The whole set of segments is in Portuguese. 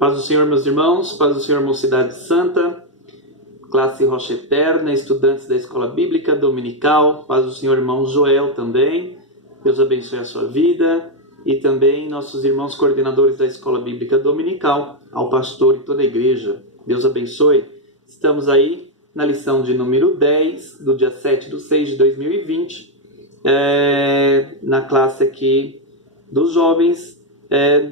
Paz do Senhor, meus irmãos, paz do Senhor, Mocidade Santa, classe Rocha Eterna, estudantes da Escola Bíblica Dominical, paz do Senhor, irmão Joel também, Deus abençoe a sua vida, e também nossos irmãos coordenadores da Escola Bíblica Dominical, ao pastor e toda a igreja, Deus abençoe. Estamos aí na lição de número 10, do dia 7/6/2020, na classe aqui dos jovens,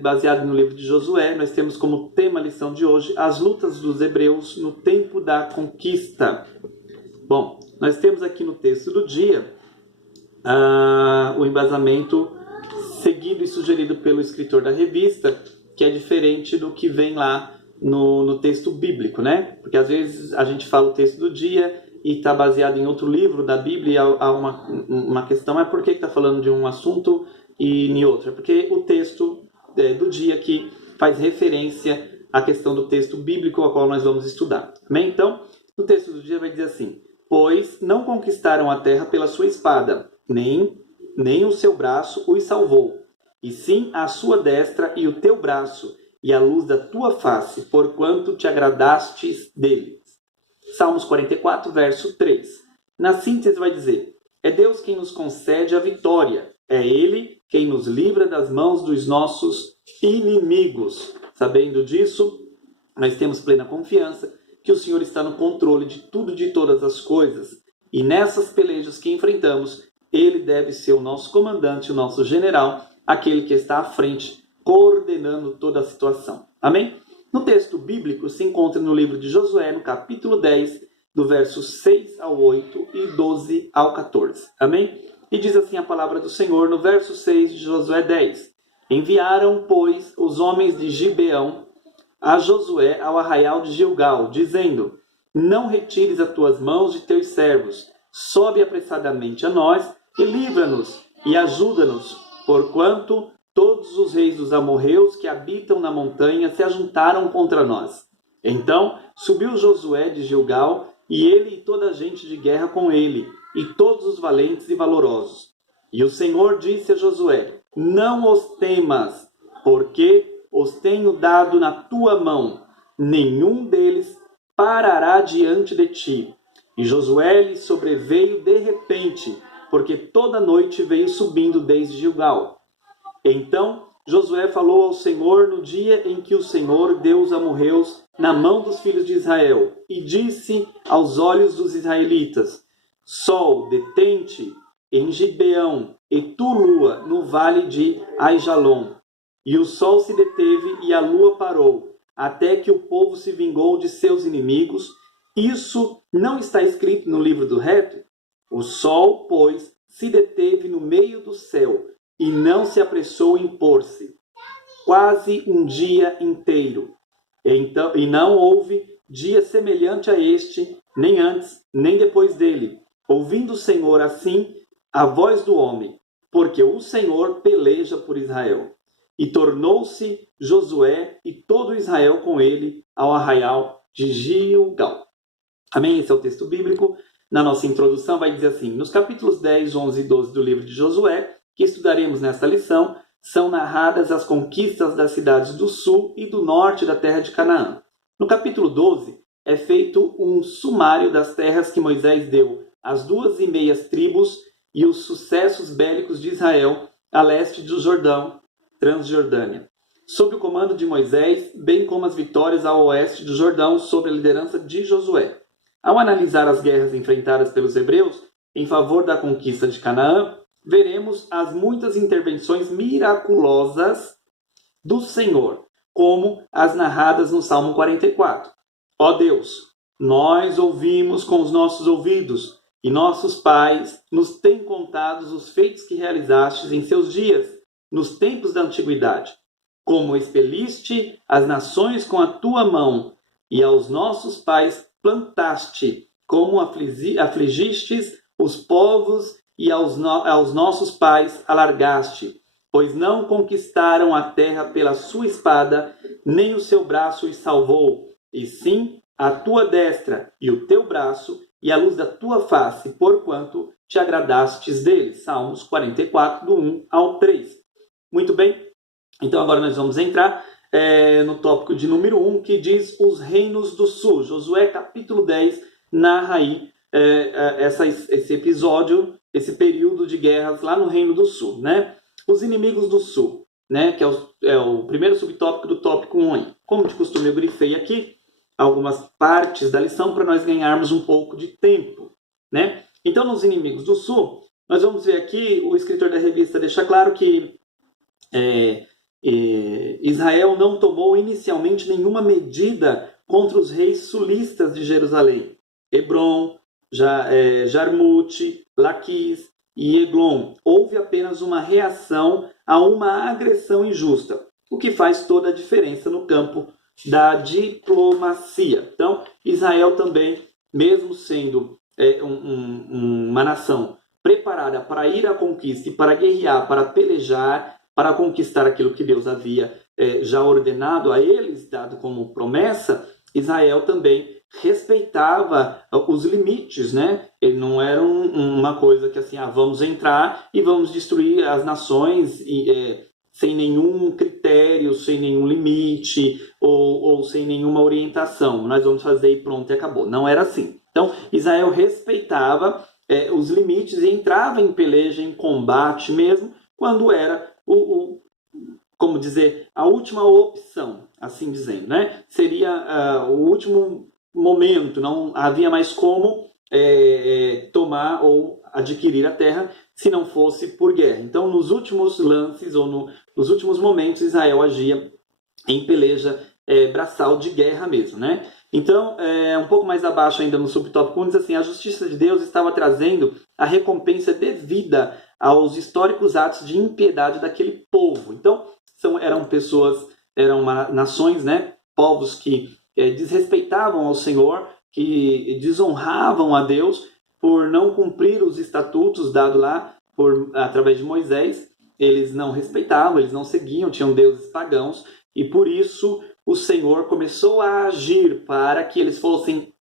baseado no livro de Josué. Nós temos como tema a lição de hoje as lutas dos hebreus no tempo da conquista. Bom, nós temos aqui no texto do dia o embasamento seguido e sugerido pelo escritor da revista, que é diferente do que vem lá no texto bíblico, né? Porque às vezes a gente fala o texto do dia e está baseado em outro livro da Bíblia, e há uma questão, por que está falando de um assunto e em outro? É porque o texto do dia aqui faz referência à questão do texto bíblico ao qual nós vamos estudar. Amém? Então, o texto do dia vai dizer assim: pois não conquistaram a terra pela sua espada, nem o seu braço os salvou, e sim a sua destra e o teu braço, e a luz da tua face, porquanto te agradastes deles. Salmos 44, verso 3. Na síntese vai dizer: é Deus quem nos concede a vitória, é Ele quem nos livra das mãos dos nossos inimigos. Sabendo disso, nós temos plena confiança que o Senhor está no controle de tudo e de todas as coisas, e nessas pelejas que enfrentamos, Ele deve ser o nosso comandante, o nosso general, aquele que está à frente, coordenando toda a situação. Amém? No texto bíblico se encontra no livro de Josué, no capítulo 10, do verso 6 ao 8 e 12 ao 14. Amém? E diz assim a palavra do Senhor no verso 6 de Josué 10. Enviaram, pois, os homens de Gibeão a Josué ao arraial de Gilgal, dizendo: não retires as tuas mãos de teus servos, sobe apressadamente a nós e livra-nos e ajuda-nos, porquanto todos os reis dos amorreus que habitam na montanha se ajuntaram contra nós. Então subiu Josué de Gilgal, e ele e toda a gente de guerra com ele, e todos os valentes e valorosos. E o Senhor disse a Josué: não os temas, porque os tenho dado na tua mão, nenhum deles parará diante de ti. E Josué lhe sobreveio de repente, porque toda noite veio subindo desde Gilgal. Então Josué falou ao Senhor no dia em que o Senhor deu os amorreus na mão dos filhos de Israel, e disse aos olhos dos israelitas: Sol, detente em Gibeão, e tu, lua, no vale de Aijalon. E o sol se deteve e a lua parou, até que o povo se vingou de seus inimigos. Isso não está escrito no livro do reto? O sol, pois, se deteve no meio do céu, e não se apressou em pôr-se, quase um dia inteiro. Então, e não houve dia semelhante a este, nem antes, nem depois dele, ouvindo o Senhor assim a voz do homem, porque o Senhor peleja por Israel. E tornou-se Josué e todo Israel com ele ao arraial de Gilgal. Amém? Esse é o texto bíblico. Na nossa introdução vai dizer assim: nos capítulos 10, 11 e 12 do livro de Josué, que estudaremos nesta lição, são narradas as conquistas das cidades do sul e do norte da terra de Canaã. No capítulo 12, é feito um sumário das terras que Moisés deu às 2,5 tribos e os sucessos bélicos de Israel a leste do Jordão, Transjordânia, sob o comando de Moisés, bem como as vitórias ao oeste do Jordão sob a liderança de Josué. Ao analisar as guerras enfrentadas pelos hebreus em favor da conquista de Canaã, veremos as muitas intervenções miraculosas do Senhor, como as narradas no Salmo 44. Ó Deus, nós ouvimos com os nossos ouvidos, e nossos pais nos têm contado os feitos que realizastes em seus dias, nos tempos da antiguidade. Como expeliste as nações com a tua mão, e aos nossos pais plantaste, como afligistes os povos, e aos nossos pais alargaste, pois não conquistaram a terra pela sua espada, nem o seu braço os salvou, e sim a tua destra e o teu braço, e a luz da tua face, porquanto te agradastes deles. Salmos 44, do 1 ao 3. Muito bem, então agora nós vamos entrar no tópico de número 1, que diz os reinos do sul. Josué capítulo 10 narra aí esse episódio, esse período de guerras lá no reino do sul, né? Os inimigos do sul, né? Que é o primeiro subtópico do tópico 1 aí. Como de costume eu grifei aqui algumas partes da lição para nós ganharmos um pouco de tempo, né? Então, nos inimigos do sul, nós vamos ver aqui, o escritor da revista deixa claro que Israel não tomou inicialmente nenhuma medida contra os reis sulistas de Jerusalém. Hebron, Jarmute, Laquis e Eglon. Houve apenas uma reação a uma agressão injusta, o que faz toda a diferença no campo da diplomacia. Então, Israel também, mesmo sendo uma nação preparada para ir à conquista e para guerrear, para pelejar, para conquistar aquilo que Deus havia já ordenado a eles, dado como promessa, Israel também respeitava os limites, né? Ele não era uma coisa que assim, vamos entrar e vamos destruir as nações sem nenhum critério, sem nenhum limite ou sem nenhuma orientação. Nós vamos fazer e pronto, e acabou. Não era assim. Então, Israel respeitava os limites e entrava em peleja, em combate mesmo, quando era como dizer, a última opção, assim dizendo, né? Seria o último momento, não havia mais como tomar ou adquirir a terra se não fosse por guerra. Então, nos últimos lances ou nos últimos momentos, Israel agia em peleja braçal de guerra mesmo, né? Então, um pouco mais abaixo ainda no subtópico 1, diz assim, a justiça de Deus estava trazendo a recompensa devida aos históricos atos de impiedade daquele povo. Então, eram nações, né? Povos que desrespeitavam ao Senhor, que desonravam a Deus por não cumprir os estatutos dados lá através de Moisés. Eles não respeitavam, eles não seguiam, tinham deuses pagãos, e por isso o Senhor começou a agir para que eles fossem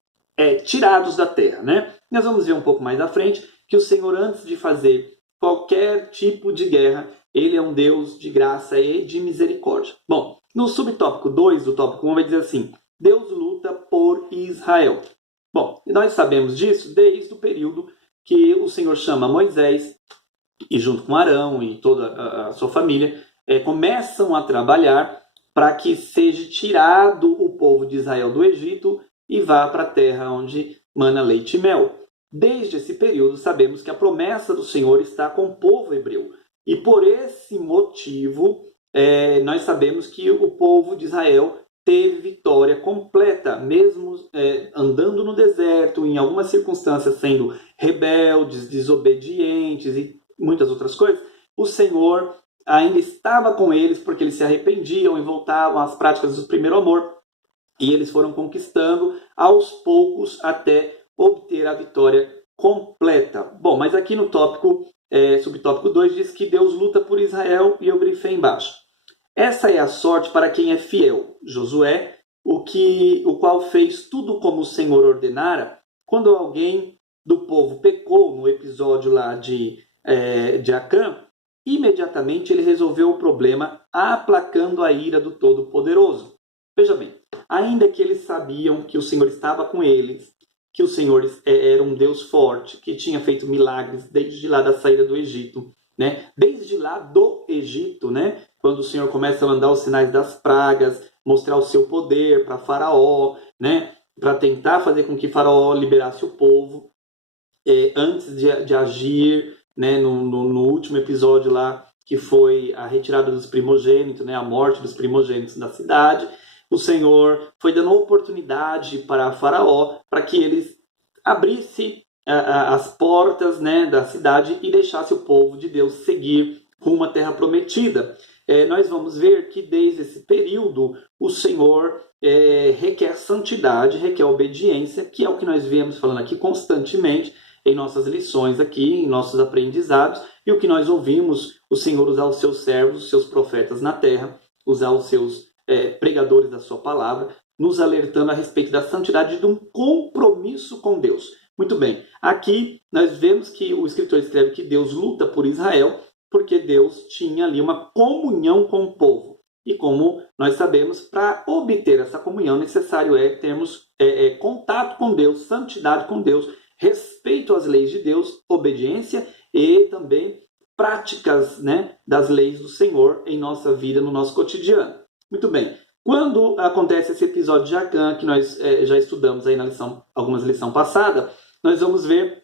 tirados da terra, né? Nós vamos ver um pouco mais à frente que o Senhor, antes de fazer qualquer tipo de guerra, ele é um Deus de graça e de misericórdia. Bom, no subtópico 2 do tópico 1 vai dizer assim, Deus luta por Israel. Bom, nós sabemos disso desde o período que o Senhor chama Moisés e junto com Arão e toda a sua família começam a trabalhar para que seja tirado o povo de Israel do Egito e vá para a terra onde mana leite e mel. Desde esse período sabemos que a promessa do Senhor está com o povo hebreu. E por esse motivo nós sabemos que o povo de Israel teve vitória completa, mesmo andando no deserto, em algumas circunstâncias sendo rebeldes, desobedientes e muitas outras coisas. O Senhor ainda estava com eles porque eles se arrependiam e voltavam às práticas do primeiro amor. E eles foram conquistando aos poucos até obter a vitória completa. Bom, mas aqui no subtópico 2 diz que Deus luta por Israel e eu grifei embaixo. Essa é a sorte para quem é fiel. Josué, o qual fez tudo como o Senhor ordenara. Quando alguém do povo pecou no episódio lá de Acã, imediatamente ele resolveu o problema aplacando a ira do Todo-Poderoso. Veja bem, ainda que eles sabiam que o Senhor estava com eles, que o Senhor era um Deus forte, que tinha feito milagres desde lá da saída do Egito, né? Desde lá do Egito, né? Quando o Senhor começa a mandar os sinais das pragas, mostrar o seu poder para Faraó, né? Para tentar fazer com que Faraó liberasse o povo, antes de agir, né? No último episódio lá, que foi a retirada dos primogênitos, né? A morte dos primogênitos da cidade. O Senhor foi dando oportunidade para Faraó para que eles abrissem as portas, né, da cidade e deixasse o povo de Deus seguir rumo à terra prometida. Nós vamos ver que desde esse período o Senhor requer santidade, requer obediência, que é o que nós viemos falando aqui constantemente em nossas lições aqui, em nossos aprendizados, e o que nós ouvimos o Senhor usar os seus servos, os seus profetas na terra, usar os seus pregadores da sua palavra, nos alertando a respeito da santidade de um compromisso com Deus. Muito bem, aqui nós vemos que o escritor escreve que Deus luta por Israel, porque Deus tinha ali uma comunhão com o povo. E como nós sabemos, para obter essa comunhão, necessário é termos contato com Deus, santidade com Deus, respeito às leis de Deus, obediência e também práticas, né, das leis do Senhor em nossa vida, no nosso cotidiano. Muito bem. Quando acontece esse episódio de Acã, que nós já estudamos aí na algumas lições passadas, nós vamos ver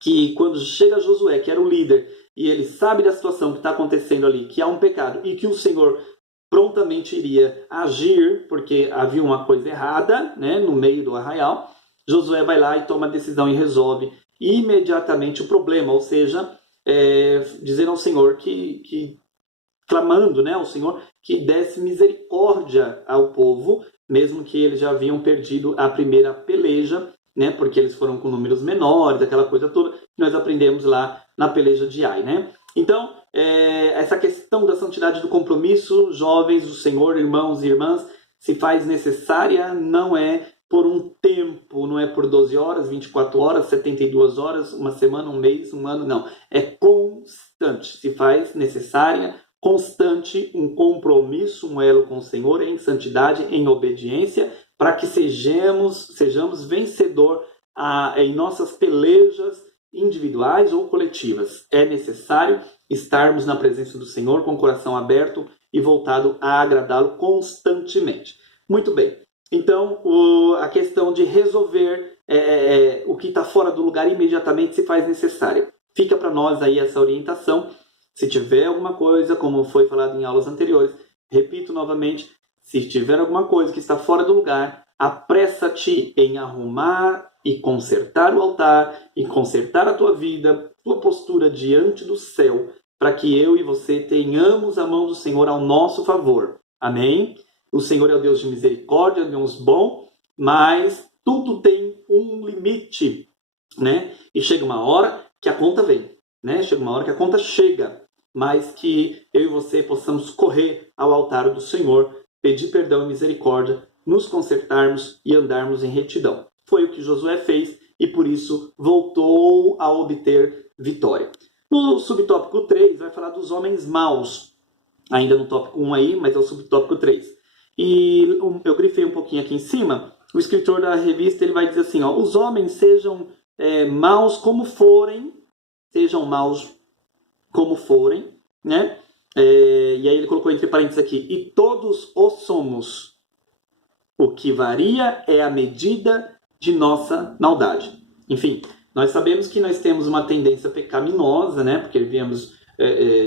que quando chega Josué, que era o líder, e ele sabe da situação que está acontecendo ali, que há um pecado e que o Senhor prontamente iria agir, porque havia uma coisa errada, né, no meio do arraial, Josué vai lá e toma a decisão e resolve imediatamente o problema, ou seja, dizendo ao Senhor clamando, né, ao Senhor que desse misericórdia ao povo, mesmo que eles já haviam perdido a primeira peleja, né, porque eles foram com números menores, aquela coisa toda que nós aprendemos lá na peleja de Ai, né? Então, essa questão da santidade do compromisso, jovens do Senhor, irmãos e irmãs, se faz necessária, não é por um tempo, não é por 12 horas, 24 horas, 72 horas, uma semana, um mês, um ano, não. É constante, se faz necessária, constante, um compromisso, um elo com o Senhor em santidade, em obediência, para que sejamos vencedor em nossas pelejas individuais ou coletivas. É necessário estarmos na presença do Senhor com o coração aberto e voltado a agradá-lo constantemente. Muito bem. Então, a questão de resolver o que está fora do lugar imediatamente se faz necessário. Fica para nós aí essa orientação. Se tiver alguma coisa, como foi falado em aulas anteriores, repito novamente, se tiver alguma coisa que está fora do lugar, apressa-te em arrumar e consertar o altar e consertar a tua vida, tua postura diante do céu, para que eu e você tenhamos a mão do Senhor ao nosso favor. Amém? O Senhor é o Deus de misericórdia, Deus bom, mas tudo tem um limite, né? E chega uma hora que a conta vem, né? Chega uma hora que a conta chega, mas que eu e você possamos correr ao altar do Senhor, pedir perdão e misericórdia, nos consertarmos e andarmos em retidão. Foi o que Josué fez e por isso voltou a obter vitória. No subtópico 3 vai falar dos homens maus, ainda no tópico 1 aí, mas é o subtópico 3. E eu grifei um pouquinho aqui em cima, o escritor da revista ele vai dizer assim, ó, os homens sejam maus como forem, né? E aí ele colocou entre parênteses aqui, e todos o somos. O que varia é a medida de nossa maldade. Enfim, nós sabemos que nós temos uma tendência pecaminosa, né? Porque viemos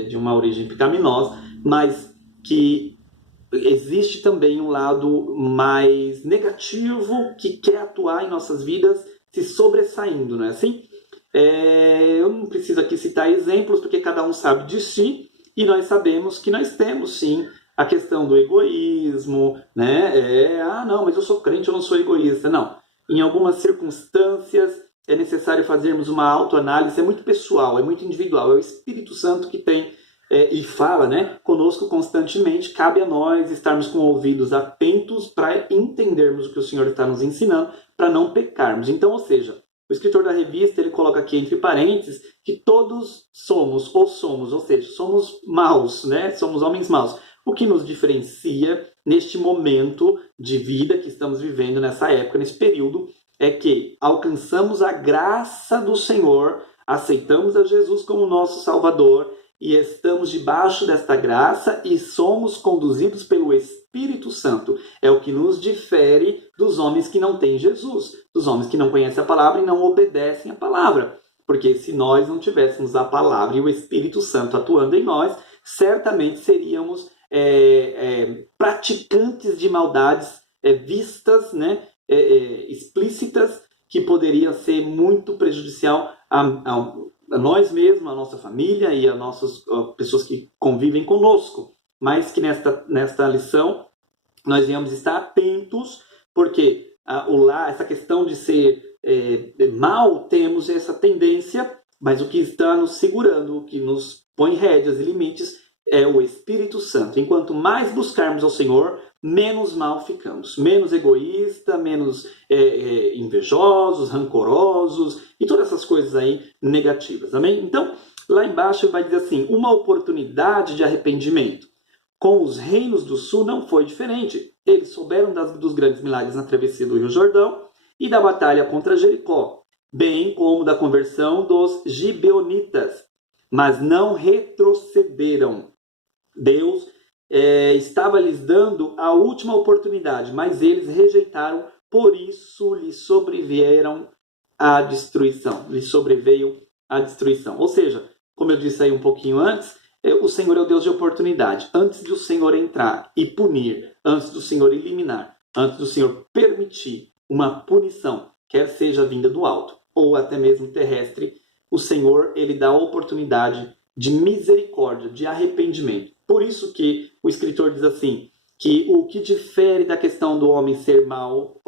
de uma origem pecaminosa, mas que existe também um lado mais negativo que quer atuar em nossas vidas se sobressaindo, não é assim? Eu não preciso aqui citar exemplos, porque cada um sabe de si, e nós sabemos que nós temos, sim, a questão do egoísmo, né? Não, mas eu sou crente, eu não sou egoísta. Não. Em algumas circunstâncias é necessário fazermos uma autoanálise, é muito pessoal, é muito individual, é o Espírito Santo que tem e fala, né, conosco constantemente. Cabe a nós estarmos com ouvidos atentos para entendermos o que o Senhor está nos ensinando, para não pecarmos. Então, ou seja, o escritor da revista ele coloca aqui entre parênteses que todos somos, ou seja, somos maus, né? Somos homens maus. O que nos diferencia neste momento de vida que estamos vivendo nessa época, nesse período, é que alcançamos a graça do Senhor, aceitamos a Jesus como nosso Salvador e estamos debaixo desta graça e somos conduzidos pelo Espírito Santo. É o que nos difere dos homens que não têm Jesus, dos homens que não conhecem a palavra e não obedecem a palavra. Porque se nós não tivéssemos a palavra e o Espírito Santo atuando em nós, certamente seríamos praticantes de maldades vistas, né, explícitas, que poderiam ser muito prejudicial a nós mesmos, a nossa família e a nossas pessoas que convivem conosco. Mas que nesta lição nós venhamos estar atentos, porque essa questão de ser mal, temos essa tendência, mas o que está nos segurando, o que nos põe rédeas e limites, é o Espírito Santo. Enquanto mais buscarmos ao Senhor, menos mal ficamos. Menos egoísta, menos invejosos, rancorosos e todas essas coisas aí negativas. Amém? Então, lá embaixo vai dizer assim, uma oportunidade de arrependimento. Com os reinos do sul não foi diferente. Eles souberam dos grandes milagres na travessia do Rio Jordão e da batalha contra Jericó, bem como da conversão dos gibeonitas, mas não retrocederam. Deus estava lhes dando a última oportunidade, mas eles rejeitaram, por isso lhes sobreveio a destruição. Ou seja, como eu disse aí um pouquinho antes, o Senhor é o Deus de oportunidade. Antes do Senhor entrar e punir, antes do Senhor eliminar, antes do Senhor permitir uma punição, quer seja vinda do alto ou até mesmo terrestre, o Senhor ele dá a oportunidade de misericórdia, de arrependimento. Por isso que o escritor diz assim, que o que difere da questão do homem ser mal,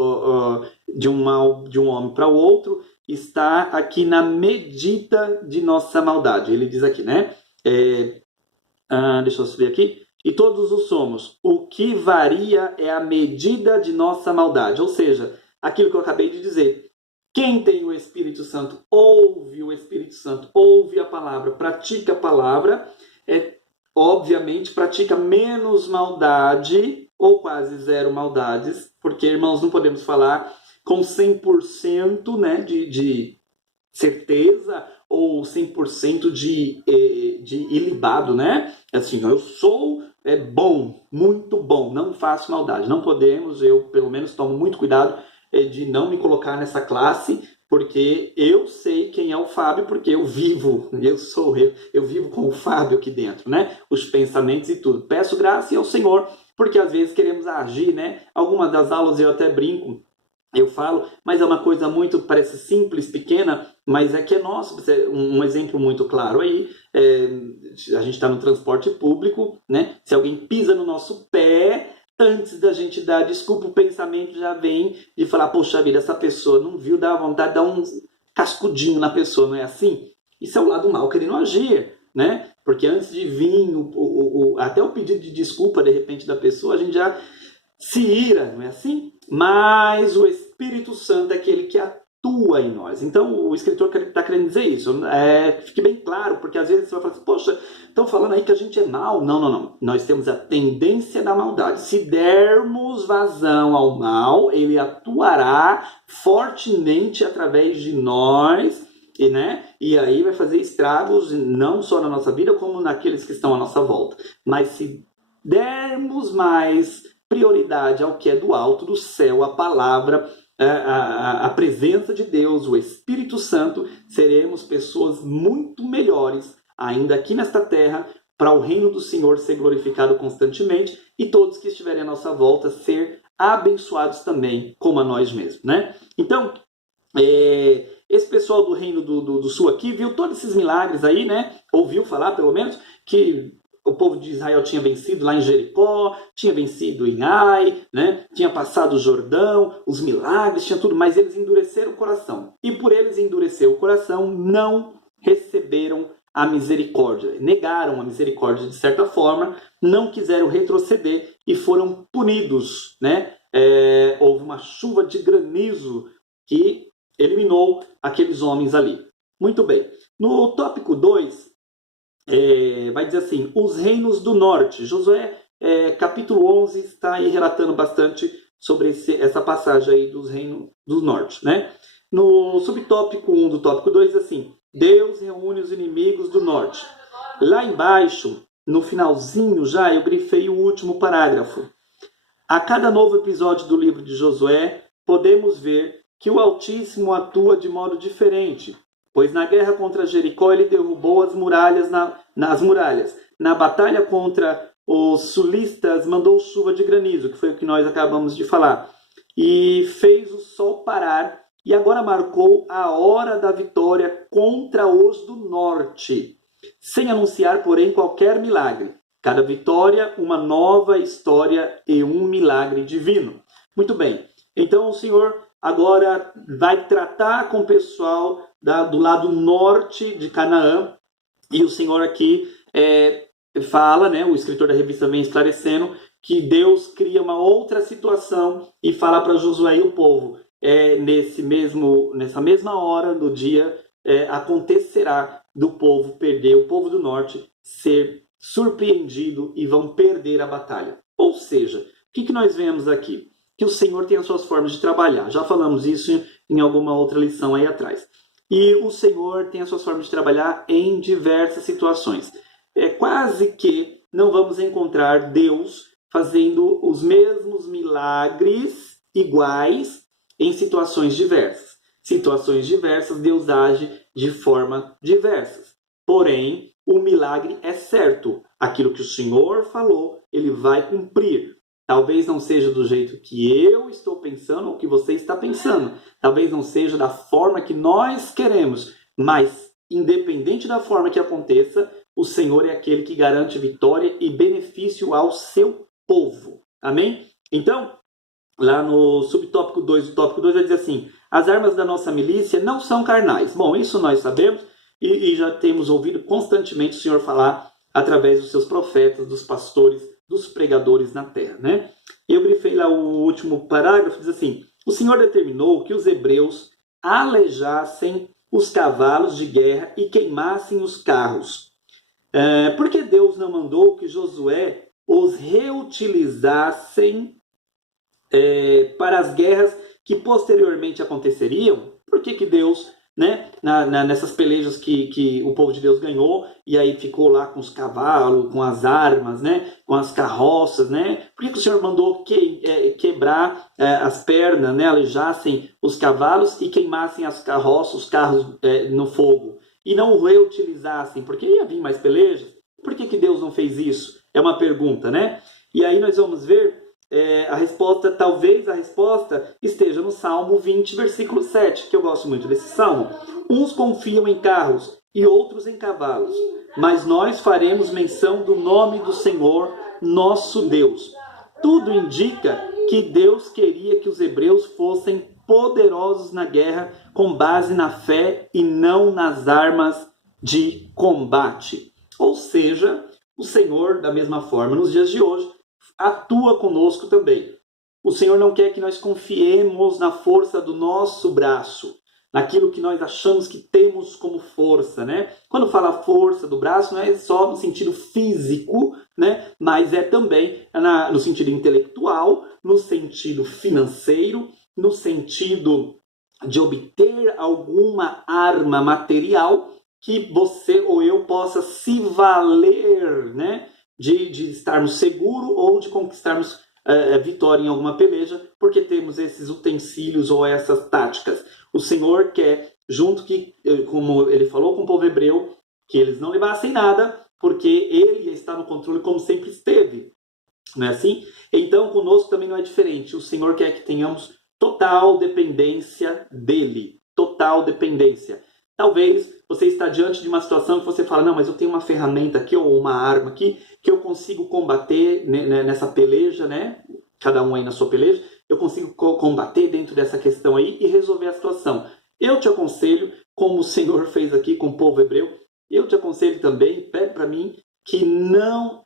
de um homem para o outro, está aqui na medida de nossa maldade. Ele diz aqui, né? Deixa eu subir aqui. E todos o somos. O que varia é a medida de nossa maldade. Ou seja, aquilo que eu acabei de dizer. Quem tem o Espírito Santo, ouve o Espírito Santo, ouve a palavra, pratica a palavra, obviamente pratica menos maldade, ou quase zero maldades, porque, irmãos, não podemos falar com 100%, né, de certeza ou 100% de ilibado, né? Assim, eu sou bom, muito bom, não faço maldade. Não podemos, eu pelo menos tomo muito cuidado de não me colocar nessa classe, porque eu sei quem é o Fábio, porque eu vivo com o Fábio aqui dentro, né? Os pensamentos e tudo. Peço graça ao Senhor, porque às vezes queremos agir, né? Algumas das aulas eu até brinco, eu falo, mas é uma coisa muito, parece simples, pequena, mas é que é nosso. Um exemplo muito claro aí, a gente está no transporte público, né? Se alguém pisa no nosso pé, antes da gente dar desculpa, o pensamento já vem de falar, poxa vida, essa pessoa não viu, dá vontade de dar um cascudinho na pessoa, não é assim? Isso é o lado mal querendo agir, né? Porque antes de vir até o pedido de desculpa, de repente, da pessoa, a gente já se ira, não é assim? Mas o Espírito Santo é aquele que atua em nós. Então, o escritor está querendo dizer isso. Fique bem claro, porque às vezes você vai falar assim, poxa, estão falando aí que a gente é mal. Não, não, não. Nós temos a tendência da maldade. Se dermos vazão ao mal, ele atuará fortemente através de nós, e aí vai fazer estragos não só na nossa vida, como naqueles que estão à nossa volta. Mas se dermos mais prioridade ao que é do alto, do céu, a palavra, a presença de Deus, o Espírito Santo, seremos pessoas muito melhores ainda aqui nesta terra, para o reino do Senhor ser glorificado constantemente e todos que estiverem à nossa volta ser abençoados também, como a nós mesmos, né? Então, esse pessoal do reino do sul aqui viu todos esses milagres aí, né? Ouviu falar, pelo menos, que o povo de Israel tinha vencido lá em Jericó, tinha vencido em Ai, né? Tinha passado o Jordão, os milagres, tinha tudo, mas eles endureceram o coração. E por eles endurecer o coração, não receberam a misericórdia. Negaram a misericórdia de certa forma, não quiseram retroceder e foram punidos, né? Houve uma chuva de granizo que eliminou aqueles homens ali. Muito bem. No tópico 2, vai dizer assim, os reinos do norte. Josué, capítulo 11, está aí relatando bastante sobre essa passagem aí dos reinos do norte, né? No subtópico 1 do tópico 2, assim, Deus reúne os inimigos do norte. Lá embaixo, no finalzinho já, eu grifei o último parágrafo. A cada novo episódio do livro de Josué, podemos ver que o Altíssimo atua de modo diferente, pois na guerra contra Jericó ele derrubou as muralhas nas muralhas. Na batalha contra os sulistas mandou chuva de granizo, que foi o que nós acabamos de falar, e fez o sol parar, e agora marcou a hora da vitória contra os do norte, sem anunciar, porém, qualquer milagre. Cada vitória, uma nova história e um milagre divino. Muito bem, então o Senhor agora vai tratar com o pessoal do lado norte de Canaã, e o Senhor aqui fala, né, o escritor da revista vem esclarecendo, que Deus cria uma outra situação e fala para Josué e o povo, nessa mesma hora do dia, acontecerá do povo perder, o povo do norte ser surpreendido e vão perder a batalha. Ou seja, o que nós vemos aqui? Que o Senhor tem as suas formas de trabalhar. Já falamos isso em alguma outra lição aí atrás. E o Senhor tem as suas formas de trabalhar em diversas situações. É quase que não vamos encontrar Deus fazendo os mesmos milagres iguais em situações diversas. Situações diversas, Deus age de forma diversas. Porém, o milagre é certo. Aquilo que o Senhor falou, Ele vai cumprir. Talvez não seja do jeito que eu estou pensando ou que você está pensando. Talvez não seja da forma que nós queremos. Mas, independente da forma que aconteça, o Senhor é aquele que garante vitória e benefício ao seu povo. Amém? Então, lá no subtópico 2, o tópico 2 vai dizer assim: as armas da nossa milícia não são carnais. Bom, isso nós sabemos e já temos ouvido constantemente o Senhor falar através dos seus profetas, dos pastores, dos pregadores na terra, né? E eu grifei lá o último parágrafo, diz assim: o Senhor determinou que os hebreus alejassem os cavalos de guerra e queimassem os carros. Por que Deus não mandou que Josué os reutilizassem para as guerras que posteriormente aconteceriam? Por que Deus, né, nessas pelejas que o povo de Deus ganhou, e aí ficou lá com os cavalos, com as armas, né, com as carroças, né? Por que o Senhor mandou quebrar as pernas, né, alejassem os cavalos e queimassem as carroças, os carros no fogo? E não o reutilizassem, porque ia vir mais pelejas? Por que Deus não fez isso? É uma pergunta, né? E aí nós vamos ver a resposta, talvez a resposta esteja no Salmo 20, versículo 7, que eu gosto muito desse salmo. Uns confiam em carros e outros em cavalos, mas nós faremos menção do nome do Senhor, nosso Deus. Tudo indica que Deus queria que os hebreus fossem poderosos na guerra com base na fé e não nas armas de combate. Ou seja, o Senhor, da mesma forma, nos dias de hoje, atua conosco também. O Senhor não quer que nós confiemos na força do nosso braço, naquilo que nós achamos que temos como força, né? Quando fala força do braço, não é só no sentido físico, né? Mas é também no sentido intelectual, no sentido financeiro, no sentido de obter alguma arma material que você ou eu possa se valer, né? De estarmos seguros ou de conquistarmos vitória em alguma peleja, porque temos esses utensílios ou essas táticas. O Senhor quer, como ele falou com o povo hebreu, que eles não levassem nada, porque ele está no controle como sempre esteve. Não é assim? Então, conosco também não é diferente. O Senhor quer que tenhamos total dependência dele. Total dependência. Talvez você está diante de uma situação que você fala: não, mas eu tenho uma ferramenta aqui ou uma arma aqui que eu consigo combater nessa peleja, né? Cada um aí na sua peleja, eu consigo combater dentro dessa questão aí e resolver a situação. Eu te aconselho, como o Senhor fez aqui com o povo hebreu, eu te aconselho também, pede para mim, que não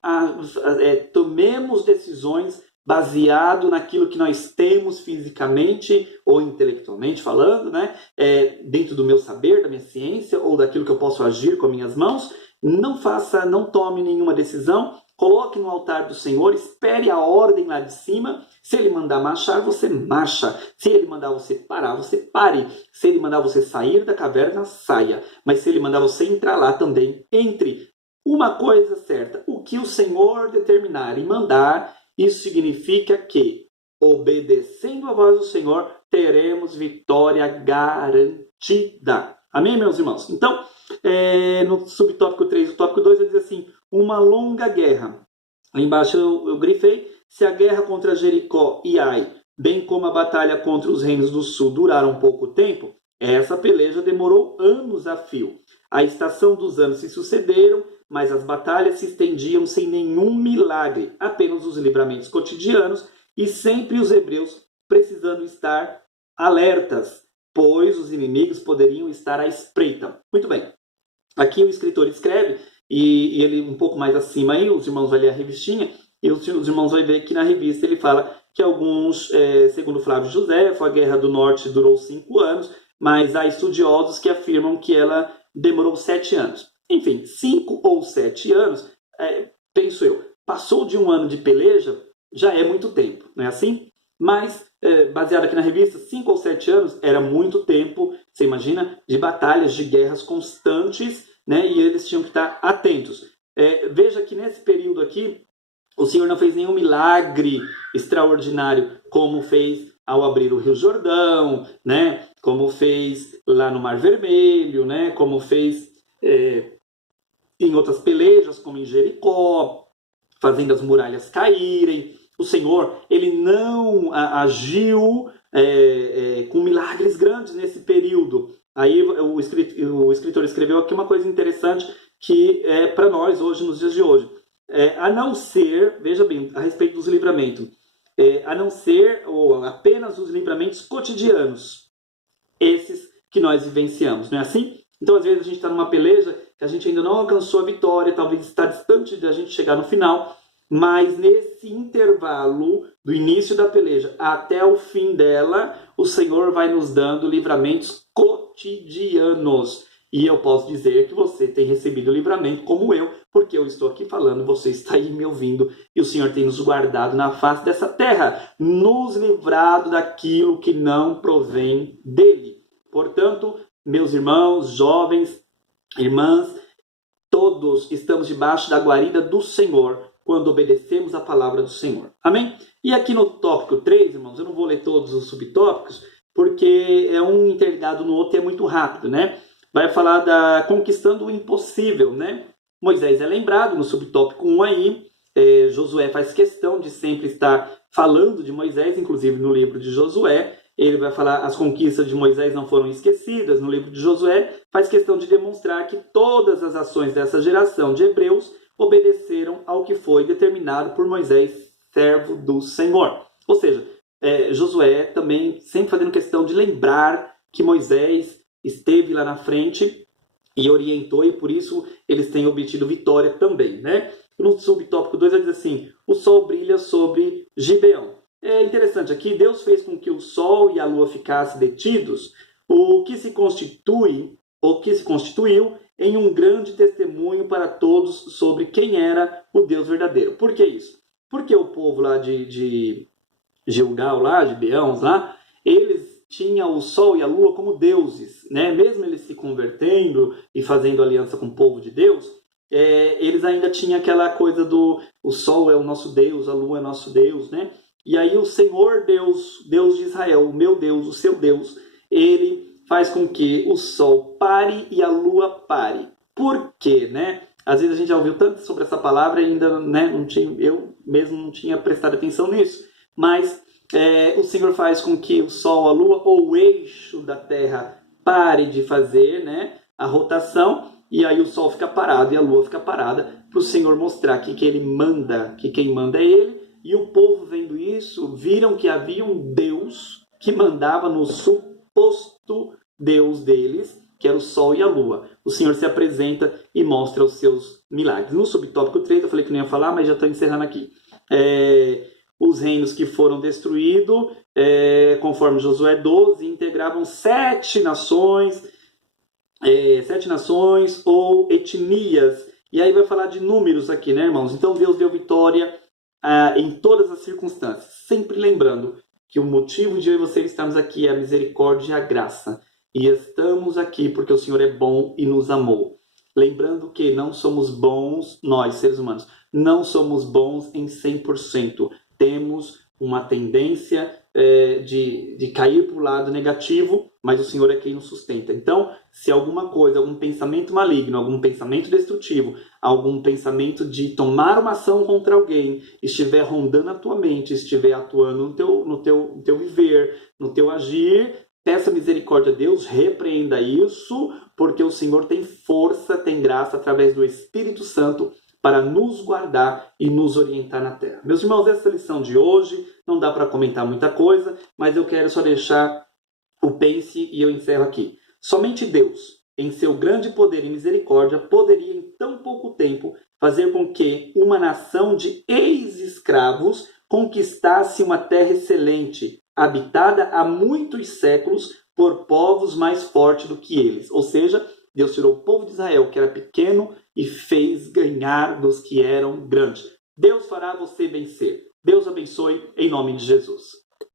tomemos decisões baseado naquilo que nós temos fisicamente ou intelectualmente falando, né? Dentro do meu saber, da minha ciência, ou daquilo que eu posso agir com as minhas mãos. Não tome nenhuma decisão, coloque no altar do Senhor, espere a ordem lá de cima. Se Ele mandar marchar, você marcha. Se Ele mandar você parar, você pare. Se Ele mandar você sair da caverna, saia. Mas se Ele mandar você entrar lá também, entre. Uma coisa certa, o que o Senhor determinar e mandar, isso significa que, obedecendo a voz do Senhor, teremos vitória garantida. Amém, meus irmãos? Então, no subtópico 3, o tópico 2, ele diz assim: uma longa guerra. Lá embaixo eu grifei: se a guerra contra Jericó e Ai, bem como a batalha contra os reinos do sul, duraram pouco tempo, essa peleja demorou anos a fio. A estação dos anos se sucederam, mas as batalhas se estendiam sem nenhum milagre, apenas os livramentos cotidianos, e sempre os hebreus precisando estar alertas, pois os inimigos poderiam estar à espreita. Muito bem, aqui o escritor escreve, e ele um pouco mais acima aí, os irmãos vão ler a revistinha, e os irmãos vão ver que na revista ele fala que alguns, segundo Flávio José, a Guerra do Norte durou 5 anos, mas há estudiosos que afirmam que ela demorou 7 anos. Enfim, 5 ou 7 anos penso eu, passou de um ano de peleja, já é muito tempo, não é assim? Mas, baseado aqui na revista, 5 ou 7 anos era muito tempo, você imagina, de batalhas, de guerras constantes, né? E eles tinham que estar atentos. Veja que nesse período aqui, o Senhor não fez nenhum milagre extraordinário, como fez ao abrir o Rio Jordão, né? Como fez lá no Mar Vermelho, né? Como fez em outras pelejas, como em Jericó, fazendo as muralhas caírem. O Senhor, ele não agiu com milagres grandes nesse período. Aí o escritor escreveu aqui uma coisa interessante que é para nós hoje, nos dias de hoje. A não ser, veja bem, a respeito dos livramentos, a não ser ou apenas os livramentos cotidianos, esses que nós vivenciamos, não é assim? Então, às vezes, a gente está numa peleja que a gente ainda não alcançou a vitória, talvez está distante de a gente chegar no final, mas nesse intervalo do início da peleja até o fim dela, o Senhor vai nos dando livramentos cotidianos. E eu posso dizer que você tem recebido livramento como eu, porque eu estou aqui falando, você está aí me ouvindo, e o Senhor tem nos guardado na face dessa terra, nos livrado daquilo que não provém dele. Portanto, meus irmãos, jovens, irmãs, todos estamos debaixo da guarida do Senhor, quando obedecemos a palavra do Senhor. Amém? E aqui no tópico 3, irmãos, eu não vou ler todos os subtópicos, porque é um interligado no outro e é muito rápido, né? Vai falar da conquistando o impossível, né? Moisés é lembrado no subtópico 1 aí, Josué faz questão de sempre estar falando de Moisés, inclusive no livro de Josué, ele vai falar as conquistas de Moisés não foram esquecidas. No livro de Josué, faz questão de demonstrar que todas as ações dessa geração de hebreus obedeceram ao que foi determinado por Moisés, servo do Senhor. Ou seja, Josué também sempre fazendo questão de lembrar que Moisés esteve lá na frente e orientou, e por isso eles têm obtido vitória também, né? No subtópico 2 ele diz assim: o sol brilha sobre Gibeão. É interessante aqui, Deus fez com que o sol e a lua ficassem detidos, o que se constituiu em um grande testemunho para todos sobre quem era o Deus verdadeiro. Por que isso? Porque o povo lá de Gilgal, lá, de Beão, lá, eles tinham o sol e a lua como deuses, né? Mesmo eles se convertendo e fazendo aliança com o povo de Deus, eles ainda tinham aquela coisa do o sol é o nosso Deus, a lua é nosso Deus, né? E aí o Senhor Deus, Deus de Israel, o meu Deus, o seu Deus, ele faz com que o sol pare e a lua pare. Por quê, né? Às vezes a gente já ouviu tanto sobre essa palavra e ainda, né, eu mesmo não tinha prestado atenção nisso. Mas o Senhor faz com que o sol, a lua ou o eixo da terra pare de fazer, né, a rotação, e aí o sol fica parado e a lua fica parada, para o Senhor mostrar que ele manda, que quem manda é ele. E o povo, vendo isso, viram que havia um Deus que mandava no suposto Deus deles, que era o sol e a lua. O Senhor se apresenta e mostra os seus milagres. No subtópico 3, eu falei que não ia falar, mas já estou encerrando aqui. Os reinos que foram destruídos, conforme Josué 12, integravam 7 nações ou etnias. E aí vai falar de números aqui, né, irmãos? Então Deus deu vitória em todas as circunstâncias, sempre lembrando que o motivo de eu e você estarmos aqui é a misericórdia e a graça, e estamos aqui porque o Senhor é bom e nos amou. Lembrando que não somos bons, nós, seres humanos, não somos bons em 100%. Temos uma tendência de cair para o lado negativo, mas o Senhor é quem nos sustenta. Então, se alguma coisa, algum pensamento maligno, algum pensamento destrutivo, algum pensamento de tomar uma ação contra alguém estiver rondando a tua mente, estiver atuando no teu viver, no teu agir, peça misericórdia a Deus, repreenda isso, porque o Senhor tem força, tem graça através do Espírito Santo para nos guardar e nos orientar na terra. Meus irmãos, essa lição de hoje não dá para comentar muita coisa, mas eu quero só deixar o pense e eu encerro aqui. Somente Deus, em seu grande poder e misericórdia, poderia em tão pouco tempo fazer com que uma nação de ex-escravos conquistasse uma terra excelente, habitada há muitos séculos por povos mais fortes do que eles. Ou seja, Deus tirou o povo de Israel, que era pequeno, e fez ganhar dos que eram grandes. Deus fará você vencer. Deus abençoe em nome de Jesus.